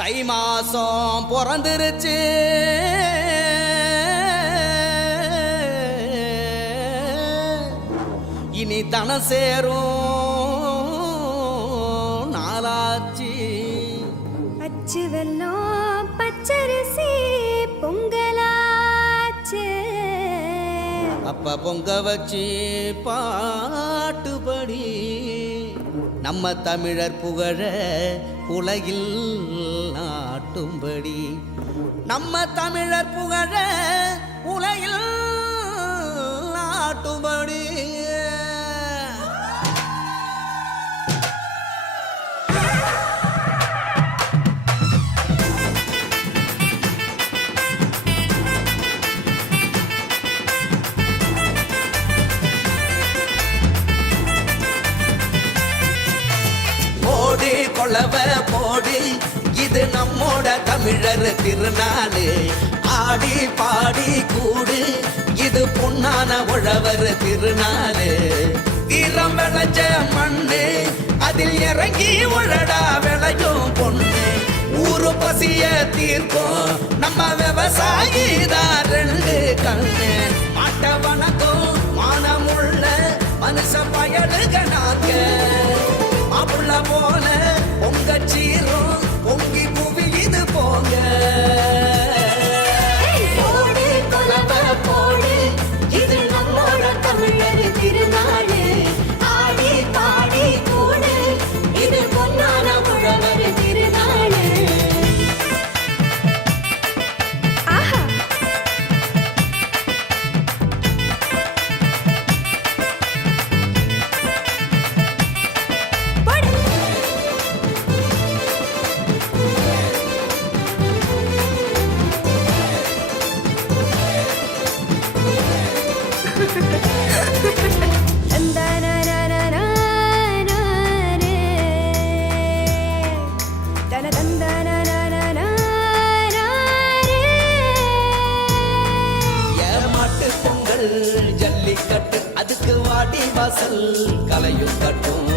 தை மாசம் பிறந்துருச்சு, இனி தன சேரும் நாளாச்சு. அச்சு வெல்லம் பச்சரிசி பொங்கலாச்சு, அப்ப பொங்க வச்சு பாட்டுபடி நம்ம தமிழர் புகழ உலகில் நாட்டும்படி, நம்ம தமிழர் புகழ உலகில் நாட்டும்படி. கொளவ போடு, இது நம்மோட தமிழர் திருநாளு. ஆடி பாடி கூடு, இது பொன்னான உழவர் திருநாளு. வீரம் விளைஞ்ச மண்ணு, அதில் இறங்கி உழடா விளையும் பொண்ணு. ஊரு பசிய தீர்க்கும் நம்ம விவசாயி தான் ரெண்டு கண்ணு. மாட்ட வணக்கம் மானமுள்ள மனுஷ பயலுக நாங்க, மாப்புள்ள போல பொங்க சீரும் பொங்கி புவி இது போங்க. போடு கொலவ போடு, இது நம்மோட தமிழர் திருநாடு. ஆடி பாடி கூடு, இது பொன்னான உழவர் திருநாடு. ஆஹா ஜல்லிக்கட்டு அதுக்கு வாடி வாசல் கலையும் கட்டும்.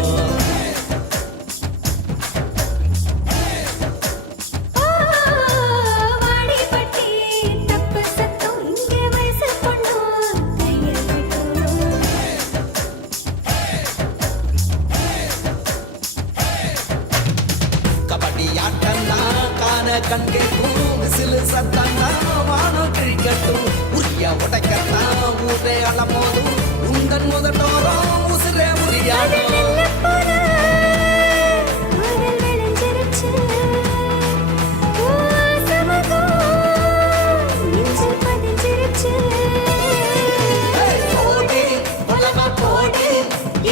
கபடி ஆட்டம்தான் காண கண்கேக்கும், விசிலு சத்தம்தான் வானம் கிழிக்கட்டும். உரிய உடைக்கத்தான் ஊரே அலமோதும், உங்கள் முதட்டோரம் உசிரே உரியாடும்.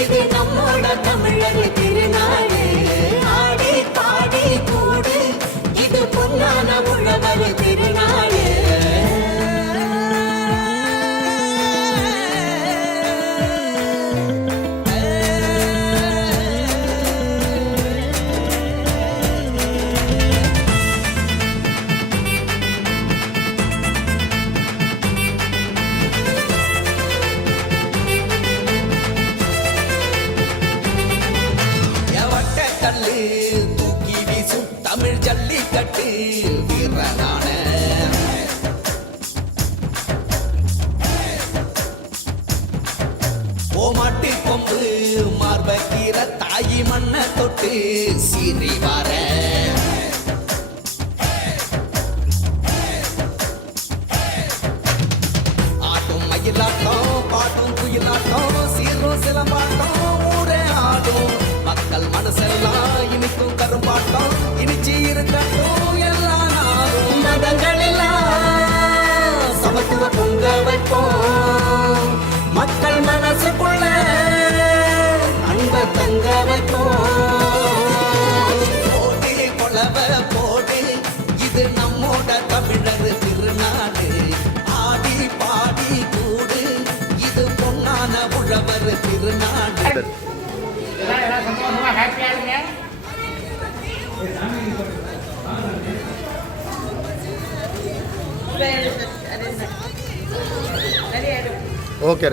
இது நம்மோட தமிழர் திருநாடு. ஆடி பாடி கூடு, இது பொன்னான உழவர் திருநாடு. கல்லு தூக்கி வீசும் தமிழ் ஜல்லிக்கட்டு வீரனான ஓமாட்டு கொம்பு மார்பக்கீர தாயி மண்ண தொட்டு சீறி வார. ஆட்டும் மயிலாட்டம் பாட்டும் குயிலாட்டம் சீரும் சிலம்பாட்டம் ஊரே ஆடும். மக்கள் மனசெல்லாம் இனிக்கும் கரும்பாட்டம் இனிச்சி இருக்கட்டும் எல்லா நாளும். மதங்கள் எல்லாம் சமத்துவ பொங்க வைப்போம், மக்கள் மனசுக்குள்ள அன்ப தங்க வைப்போம். போடு கொளவ போடு, இது நம்மோட தமிழர் திருநாடு. ஆடி பாடி கூடு, இது பொன்னான உழவர் திருநாடு. ஓகே.